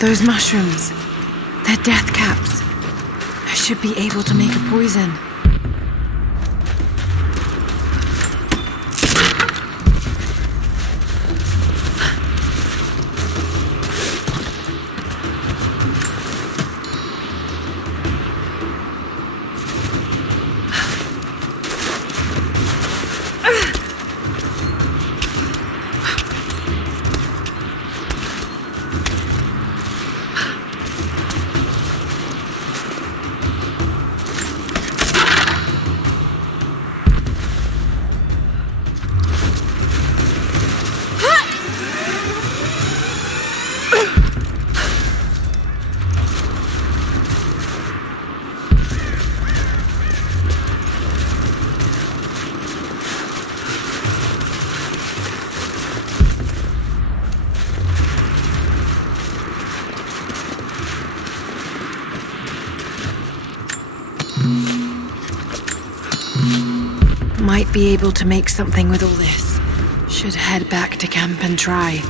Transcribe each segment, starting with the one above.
Those mushrooms. They're death caps. I should be able to make a poison. Might be able to make something with all this. Should head back to camp and try.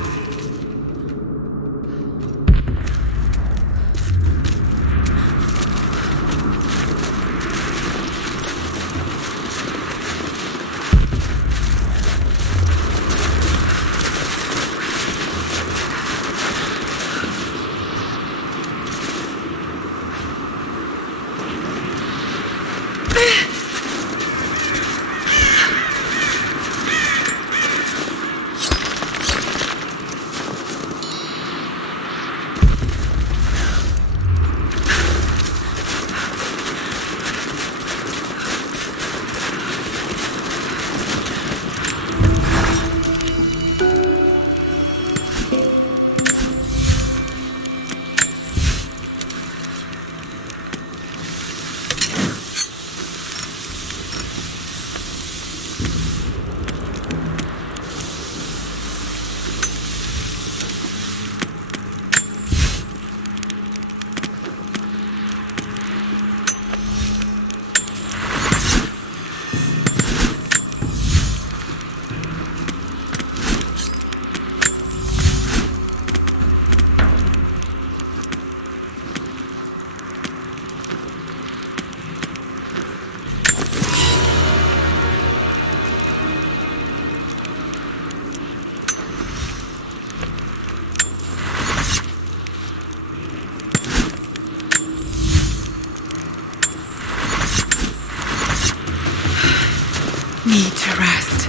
Need to rest.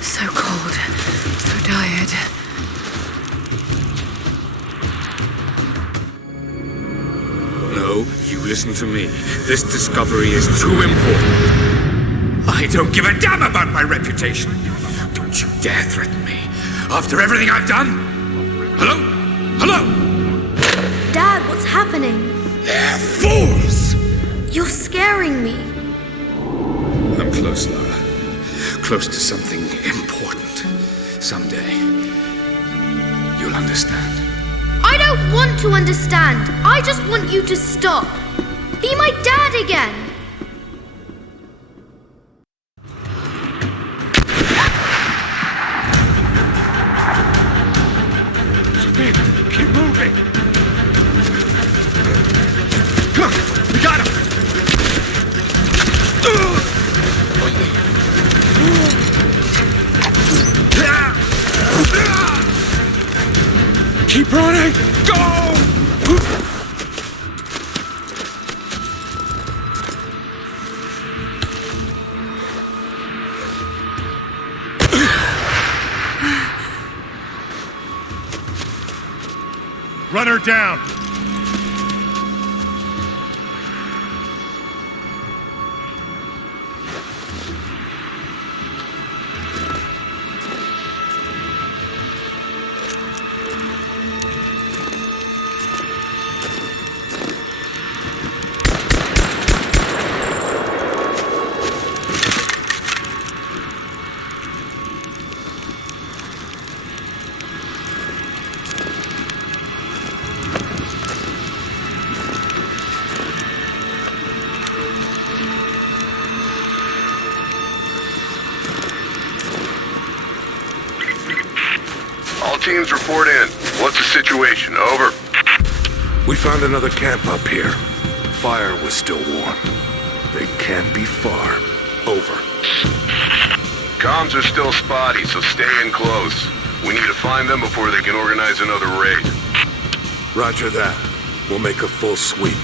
So cold, so tired. No, you listen to me. This discovery is too important. I don't give a damn about my reputation. Don't you dare threaten me. After everything I've done? Hello? Hello? Dad, what's happening? They're fools! You're scaring me. I'm close, Lara. Close to something important. Someday, you'll understand. I don't want to understand. I just want you to stop. Be my dad again. Keep moving! Come on, we got him! Keep running! Go! Run her down! All teams report in. What's the situation? Over. We found another camp up here. Fire was still warm. They can't be far. Over. Comms are still spotty, so stay in close. We need to find them before they can organize another raid. Roger that. We'll make a full sweep.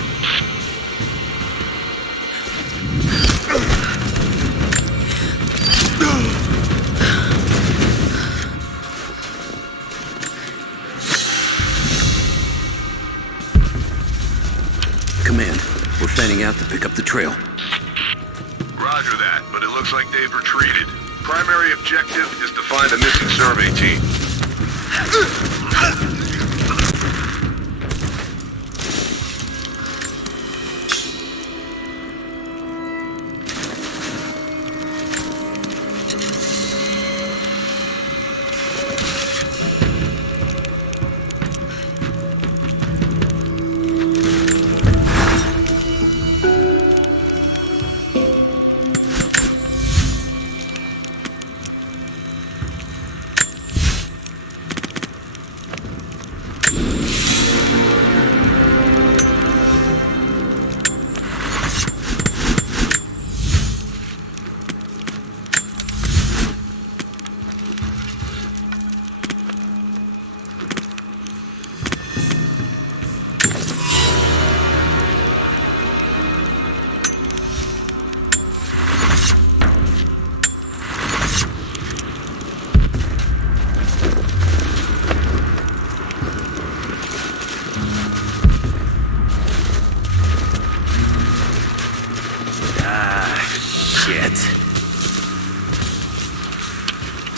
Command, we're fanning out to pick up the trail. Roger that, but it looks like they've retreated. Primary objective is to find the missing survey team.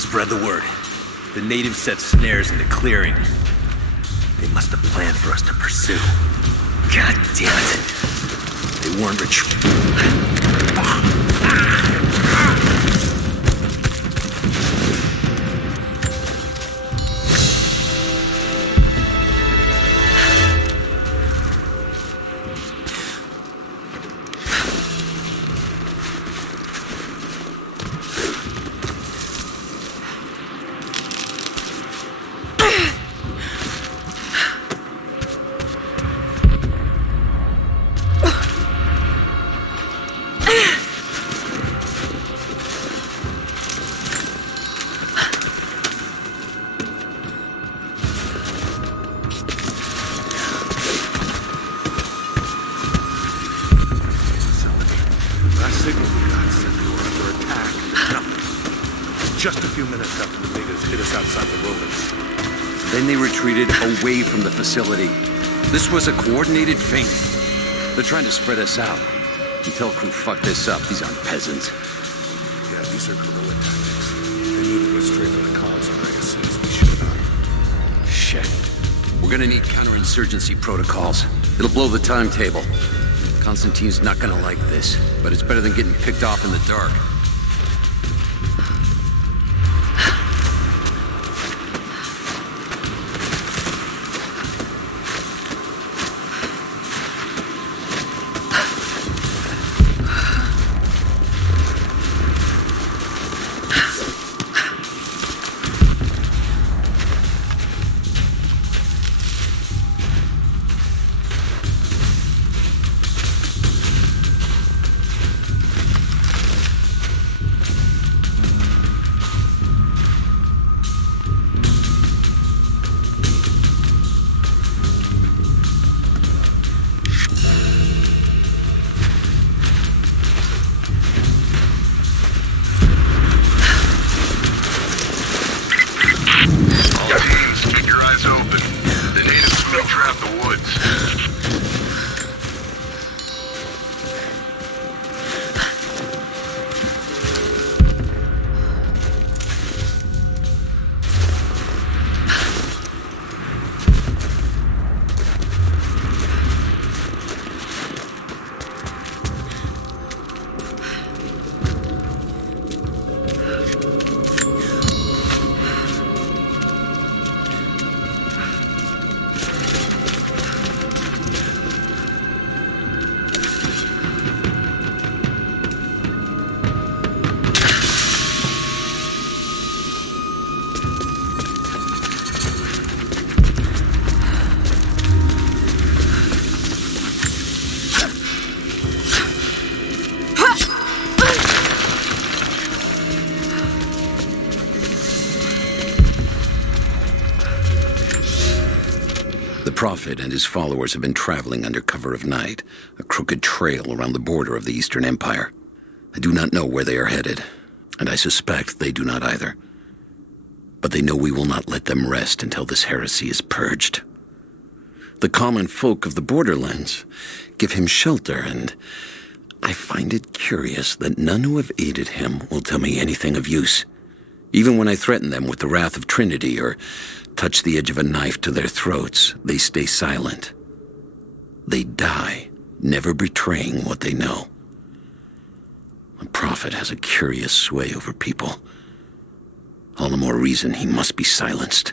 Spread the word. The natives set snares in the clearing. They must have planned for us to pursue. God damn it. They weren't Just a few minutes after the natives hit us outside the ruins. Then they retreated away from the facility. This was a coordinated feint. They're trying to spread us out. Until crew fuck this up, these aren't peasants. Yeah, these are guerrilla tactics. They need to go straight for the comms and right as soon as we shoot up. Shit. We're gonna need counterinsurgency protocols. It'll blow the timetable. Constantine's not gonna like this, but it's better than getting picked off in the dark. Prophet and his followers have been traveling under cover of night, a crooked trail around the border of the Eastern Empire. I do not know where they are headed, and I suspect they do not either. But they know we will not let them rest until this heresy is purged. The common folk of the borderlands give him shelter, and I find it curious that none who have aided him will tell me anything of use. Even when I threaten them with the wrath of Trinity or touch the edge of a knife to their throats, they stay silent. They die, never betraying what they know. The Prophet has a curious sway over people. All the more reason he must be silenced.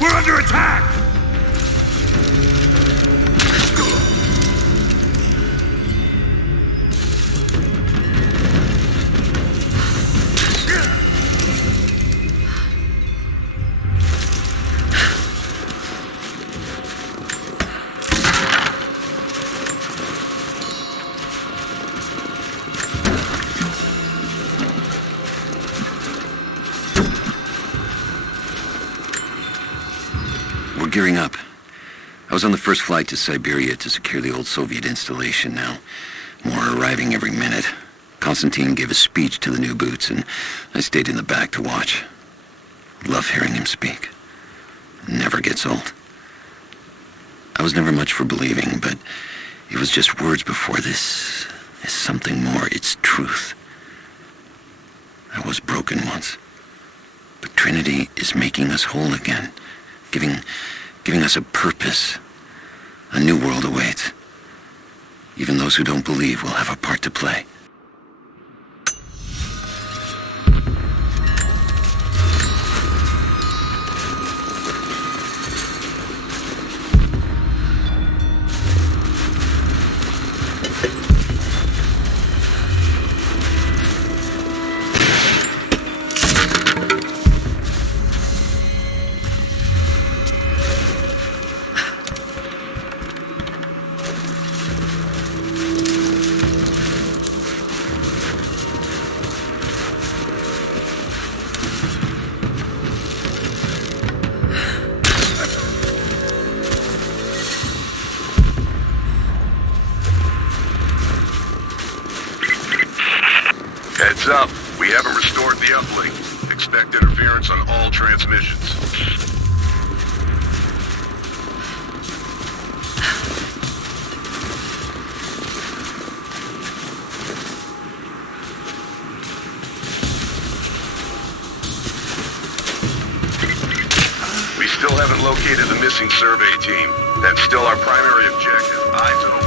We're under attack! Gearing up. I was on the first flight to Siberia to secure the old Soviet installation now. More are arriving every minute. Konstantin gave a speech to the new boots, and I stayed in the back to watch. Love hearing him speak. Never gets old. I was never much for believing, but it was just words before. This is something more. It's truth. I was broken once. But Trinity is making us whole again. Giving us a purpose. A new world awaits. Even those who don't believe will have a part to play. Heads up. We haven't restored the uplink. Expect interference on all transmissions. We still haven't located the missing survey team. That's still our primary objective. Eyes open.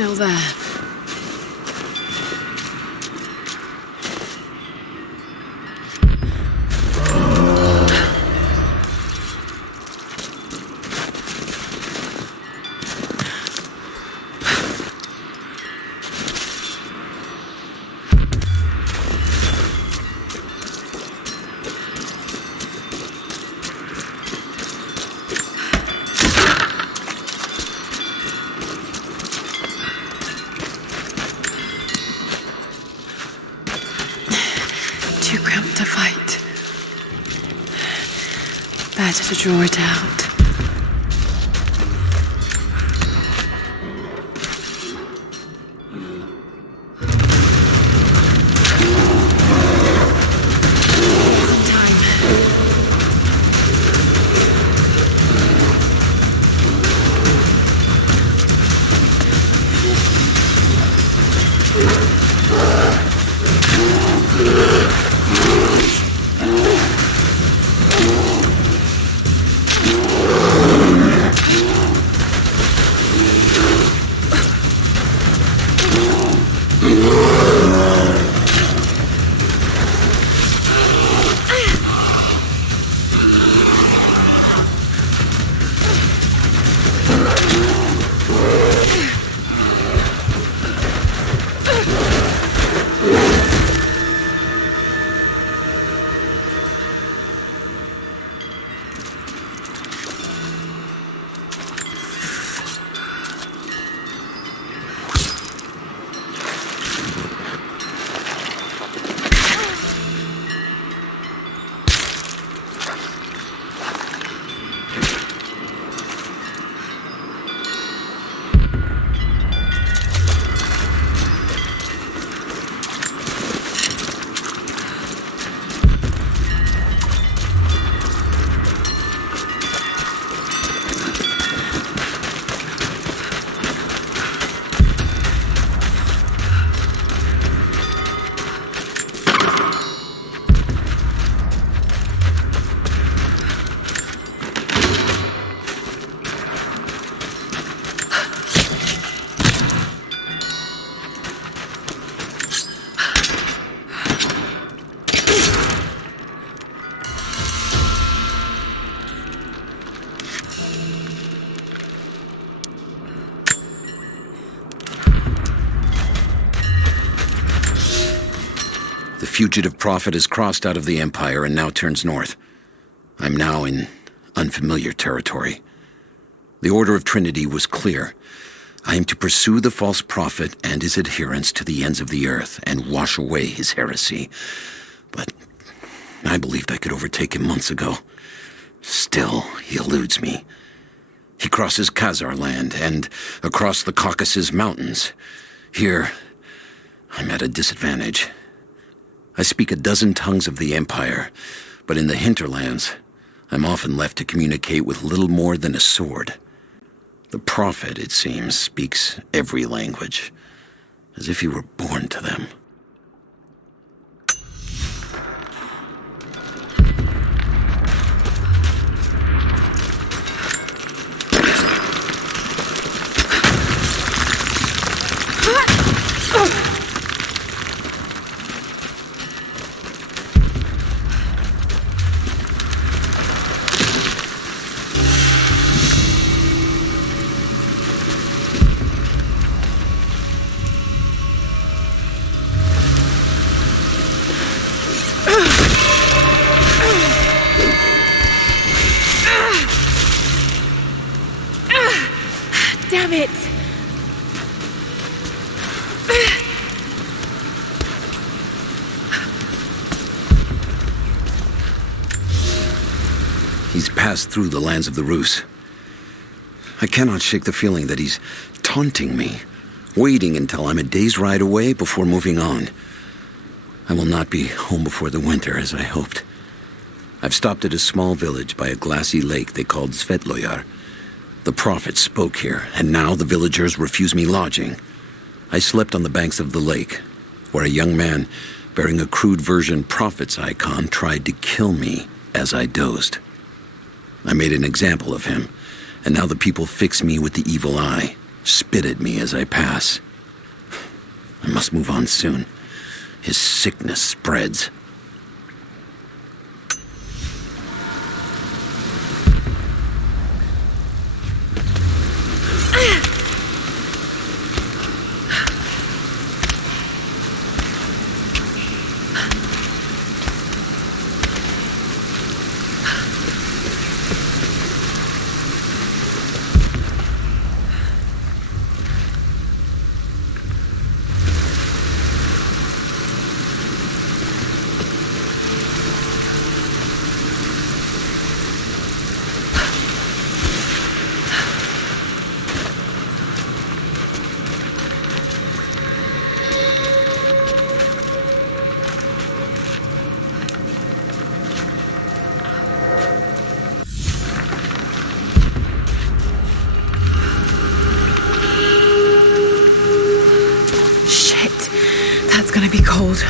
still there. Too cramped to fight. Better to draw it out. Some time. The fugitive prophet has crossed out of the Empire and now turns north. I'm now in unfamiliar territory. The Order of Trinity was clear. I am to pursue the false prophet and his adherents to the ends of the earth and wash away his heresy. But I believed I could overtake him months ago. Still, he eludes me. He crosses Khazar land and across the Caucasus Mountains. Here, I'm at a disadvantage. I speak a dozen tongues of the Empire, but in the hinterlands, I'm often left to communicate with little more than a sword. The prophet, it seems, speaks every language, as if he were born to them. Damn it! He's passed through the lands of the Rus. I cannot shake the feeling that he's taunting me, waiting until I'm a day's ride away before moving on. I will not be home before the winter, as I hoped. I've stopped at a small village by a glassy lake they called Svetloyar. The prophet spoke here, and now the villagers refuse me lodging. I slept on the banks of the lake, where a young man bearing a crude version prophet's icon tried to kill me as I dozed. I made an example of him, and now the people fix me with the evil eye. spit at me as I pass. I must move on soon. His sickness spreads. It's gonna be cold.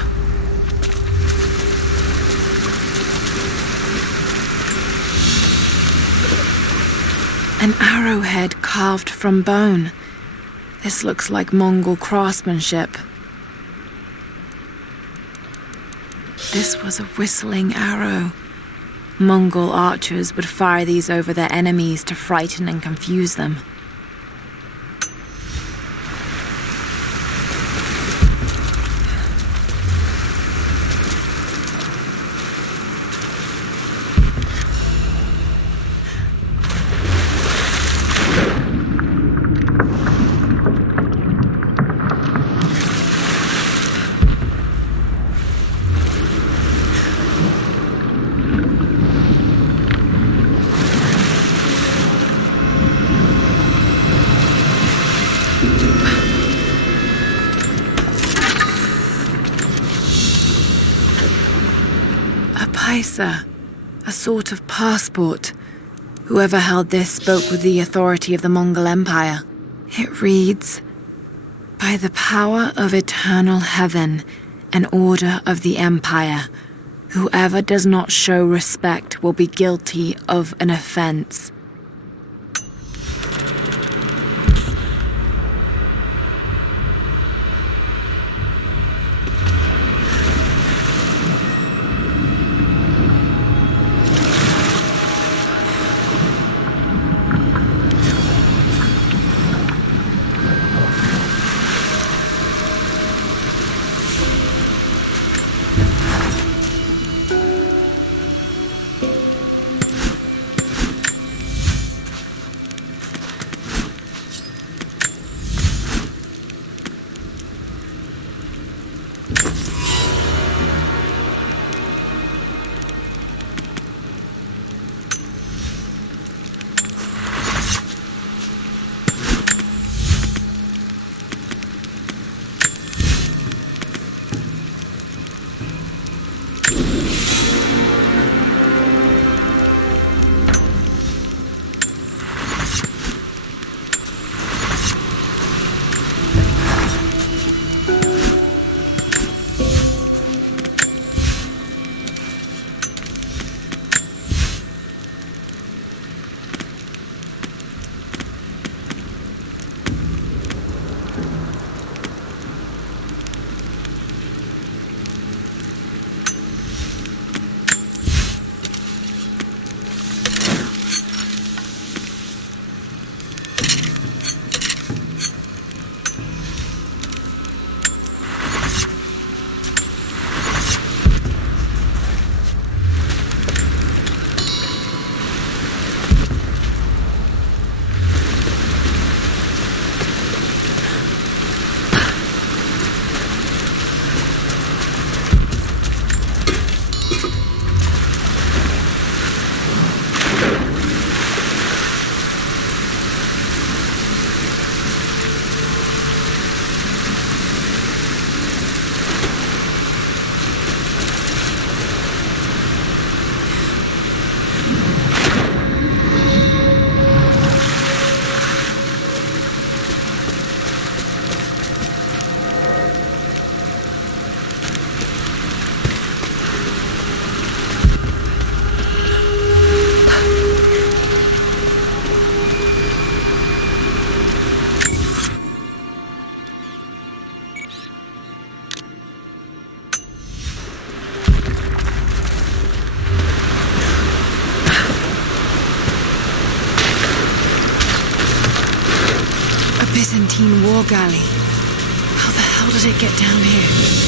An arrowhead carved from bone. This looks like Mongol craftsmanship. This was a whistling arrow. Mongol archers would fire these over their enemies to frighten and confuse them. A sort of passport. Whoever held this spoke with the authority of the Mongol Empire. It reads, "By the power of eternal heaven and order of the Empire, whoever does not show respect will be guilty of an offense." Byzantine war galley. How the hell did it get down here?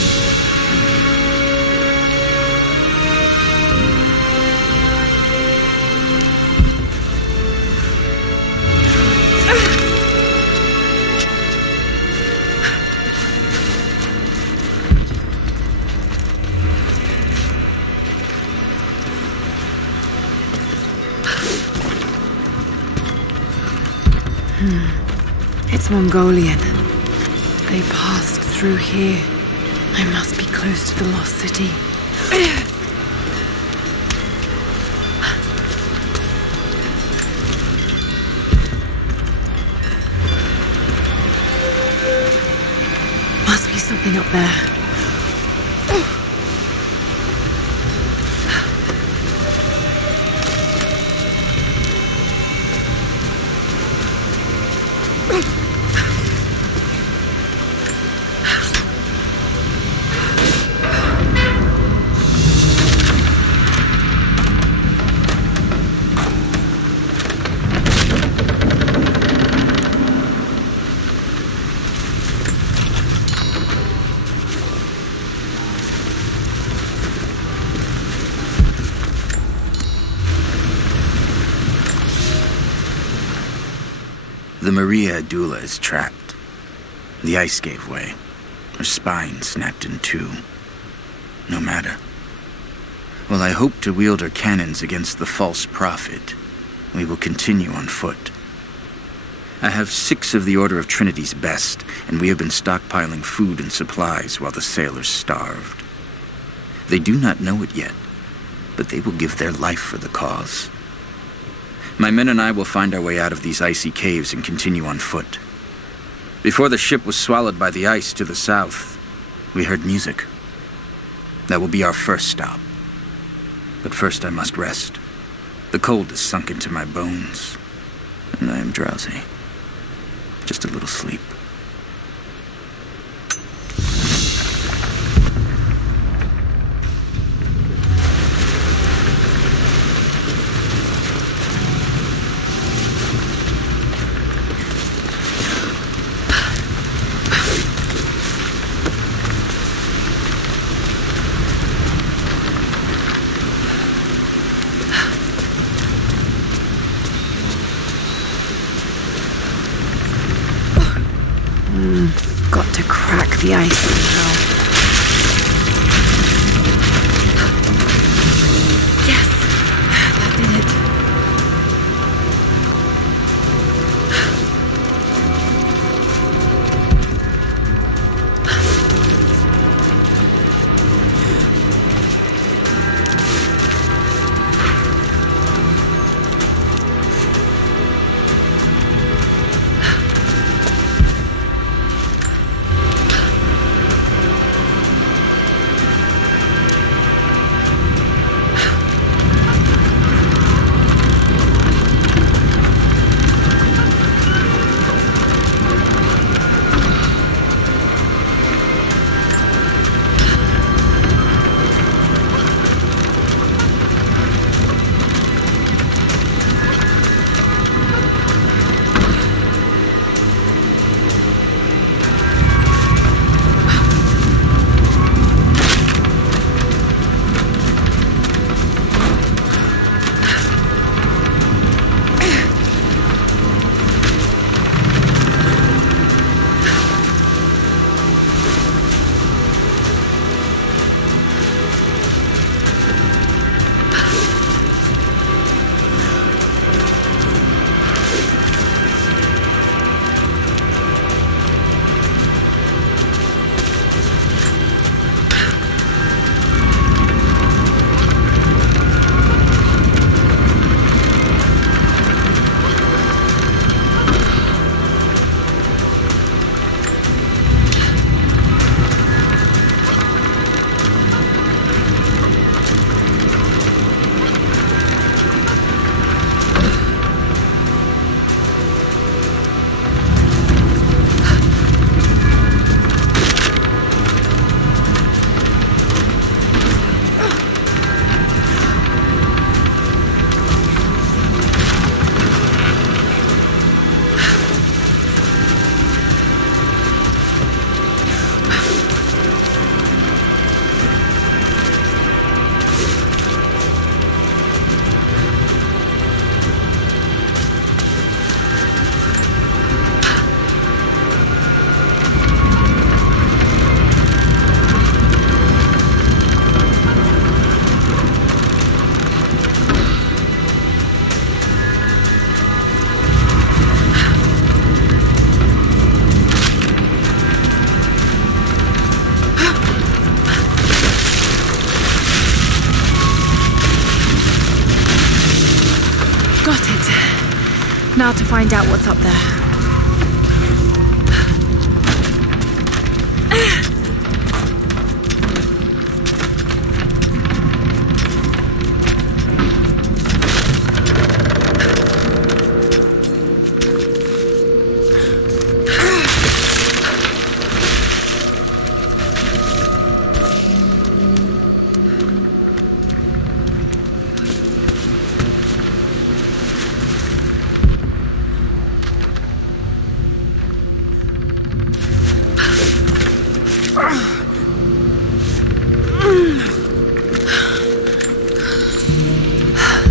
It's Mongolian. They passed through here. I must be close to the lost city. Must be something up there. The Maria Adula is trapped. The ice gave way. Her spine snapped in two. No matter. While I hope to wield her cannons against the false prophet, we will continue on foot. I have 6 of the Order of Trinity's best, and we have been stockpiling food and supplies while the sailors starved. They do not know it yet, but they will give their life for the cause. My men and I will find our way out of these icy caves and continue on foot. Before the ship was swallowed by the ice to the south, we heard music. That will be our first stop. But first I must rest. The cold has sunk into my bones, and I am drowsy. Just a little sleep. Got to crack the ice somehow. Yes, that did it. now to find out what's up there.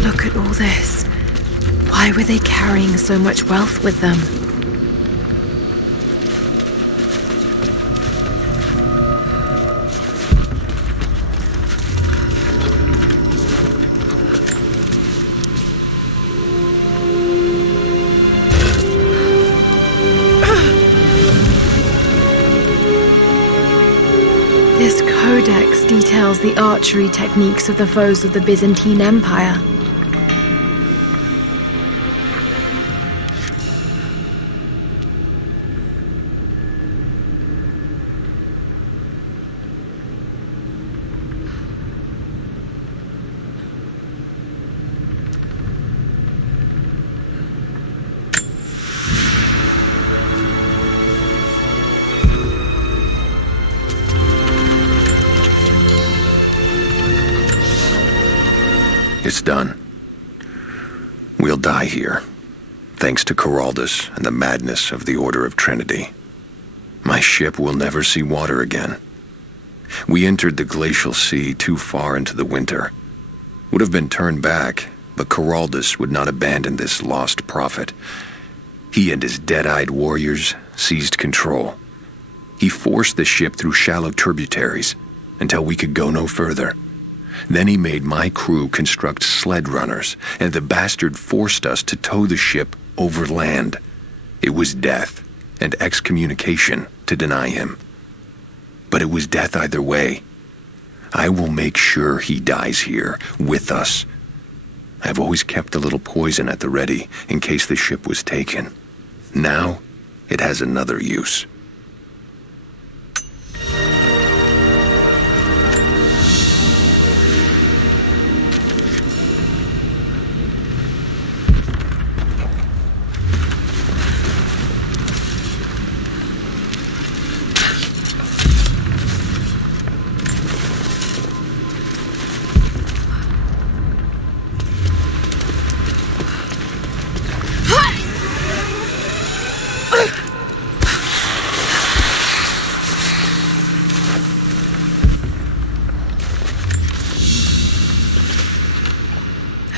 Look at all this. Why were they carrying so much wealth with them? This codex details the archery techniques of the foes of the Byzantine Empire. It's done. We'll die here, thanks to Coraldus and the madness of the Order of Trinity. My ship will never see water again. We entered the Glacial Sea too far into the winter. Would have been turned back, but Coraldus would not abandon this lost prophet. He and his dead-eyed warriors seized control. He forced the ship through shallow tributaries until we could go no further. Then he made my crew construct sled runners, and the bastard forced us to tow the ship over land. It was death and excommunication to deny him. But it was death either way. I will make sure he dies here, with us. I've always kept a little poison at the ready in case the ship was taken. Now, it has another use.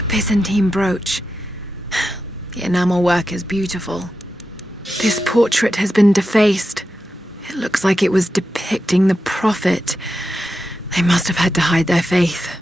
Byzantine brooch. The enamel work is beautiful. This portrait has been defaced. It looks like it was depicting the prophet. They must have had to hide their faith.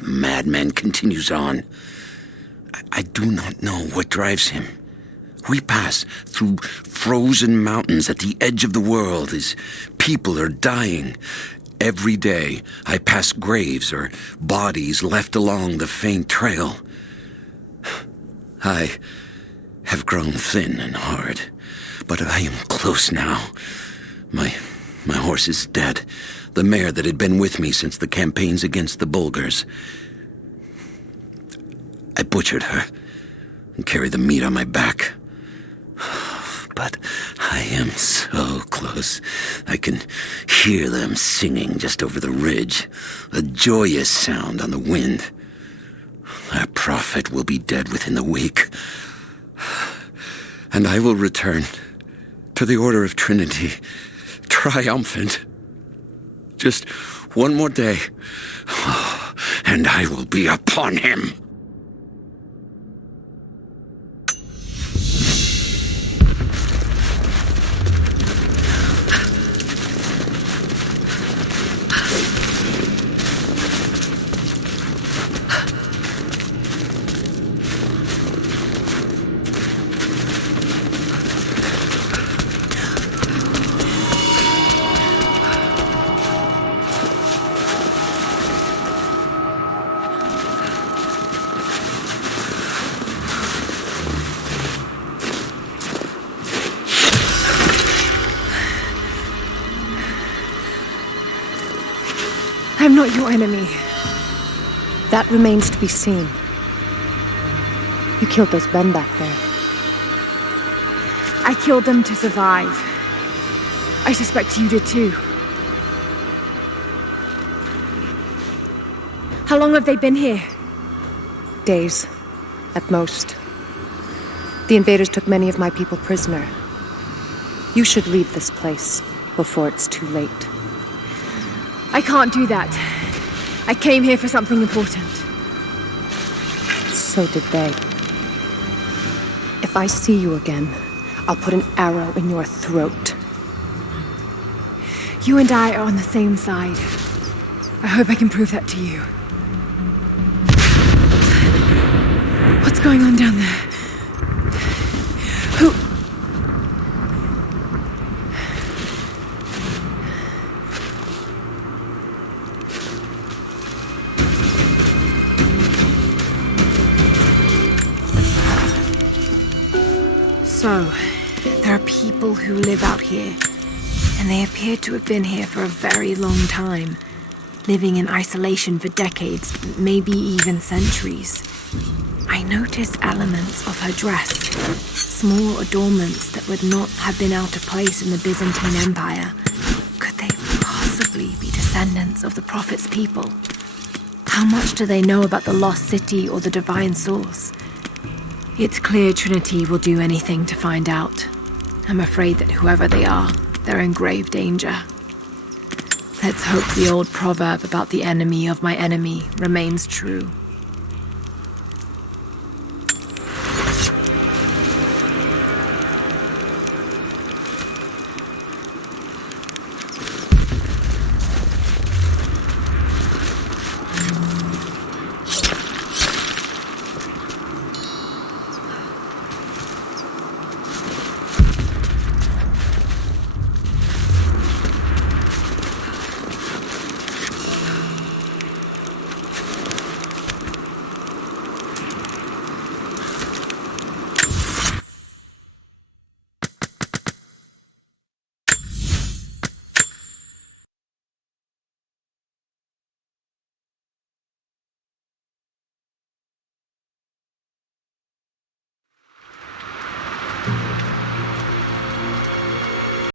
Madman continues on. I do not know what drives him. We pass through frozen mountains at the edge of the world as people are dying. Every day I pass graves or bodies left along the faint trail. I have grown thin and hard, but I am close now. My horse is dead. the mare that had been with me since the campaigns against the Bulgars. I butchered her and carried the meat on my back. But I am so close. I can hear them singing just over the ridge, a joyous sound on the wind. Our prophet will be dead within the week, and I will return to the Order of Trinity, triumphant. Just one more day, and I will be upon him. I'm not your enemy. That remains to be seen. You killed those men back there. I killed them to survive. I suspect you did too. How long have they been here? Days, at most. The invaders took many of my people prisoner. You should leave this place before it's too late. I can't do that. I came here for something important. So did they. If I see you again, I'll put an arrow in your throat. You and I are on the same side. I hope I can prove that to you. What's going on down there? Who... So, there are people who live out here, and they appear to have been here for a very long time, living in isolation for decades, maybe even centuries. I noticed elements of her dress, small adornments that would not have been out of place in the Byzantine Empire. Could they possibly be descendants of the Prophet's people? How much do they know about the lost city or the divine source? It's clear Trinity will do anything to find out. I'm afraid that whoever they are, they're in grave danger. Let's hope the old proverb about the enemy of my enemy remains true.